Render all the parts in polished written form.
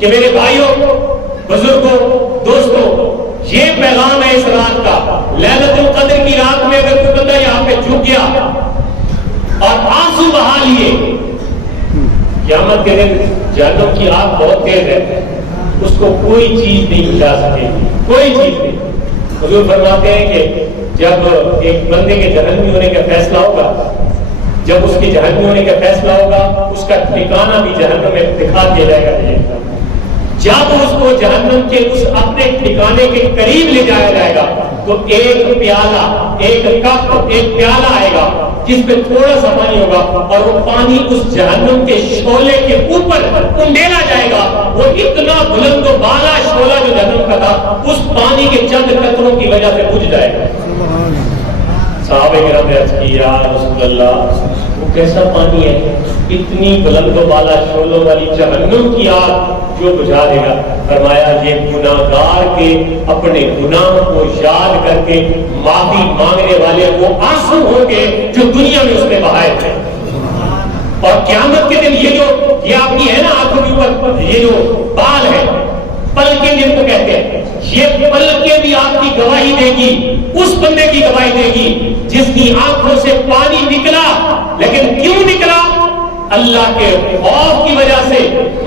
کہ میرے بھائیوں، بزرگوں، دوستوں، یہ پیغام ہے اس رات کا۔ لیلۃ القدر کی رات میں اگر کوئی بندہ یہاں پہ جھک گیا اور آنسو بہا لیے، قیامت کے دن جہنم کی آگ بہت تیز ہے، اس کو کوئی چیز نہیں بچا سکے گی، کوئی چیز نہیں۔ حضور فرماتے ہیں کہ جب ایک بندے کے جہنمی ہونے کا فیصلہ ہوگا، جب اس کے جہنمی ہونے کا فیصلہ ہوگا، اس کا ٹھکانہ بھی جہنم میں دکھا دیا جائے گا۔ جب اس کو جہنم کے اس اپنے ٹھکانے کے قریب لے جایا جائے گا تو ایک پیالہ، ایک کپ، ایک پیالہ آئے گا جس پہ تھوڑا سا پانی ہوگا، اور وہ پانی اس جہنم کے شعلے کے اوپر انڈیلا جائے گا۔ وہ اتنا بلند و بالا شعلہ جو جہنم کا تھا، اس پانی کے چند قطروں کی وجہ سے بجھ جائے گا۔ صحابہ کرام نے عرض کی، یا رسول اللہ، وہ کیسا پانی ہے؟ اتنی بلند و بالا شعلوں والی جہنم کی آگ جو بجھا دے گا۔ فرمایا یہ گناہگار کے اپنے گناہ کو یاد کر کے معافی مانگنے والے وہ آنسو ہوں گے جو دنیا میں اس نے بہائے تھے۔ اور قیامت کے دن یہ آپ کی ہے نا آنکھوں کے اوپر یہ جو بال ہے، پلکیں جن کو کہتے ہیں، یہ پلکیں بھی آپ کی گواہی دے گی، اس بندے کی گواہی دے گی جس کی آنکھوں سے پانی نکلا، لیکن کیوں نکلا؟ اللہ کے خوف کی وجہ سے،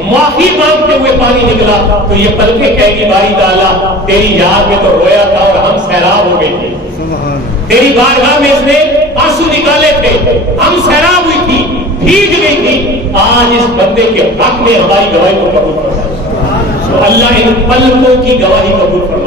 معافی مانگتے ہوئے پانی نکلا۔ تو یہ پلکیں کہے گی باری تعالیٰ تیری یاد میں تو رویا تھا اور ہم سیراب ہو گئی تھی، تیری بارگاہ میں اس نے آنسو نکالے تھے، ہم سیراب ہوئی تھی، بھیگ گئی تھی، آج اس بندے کے حق میں ہماری گواہی کو قبول فرمائے۔ تو اللہ ان پلکوں کی گواہی قبول فرمائے۔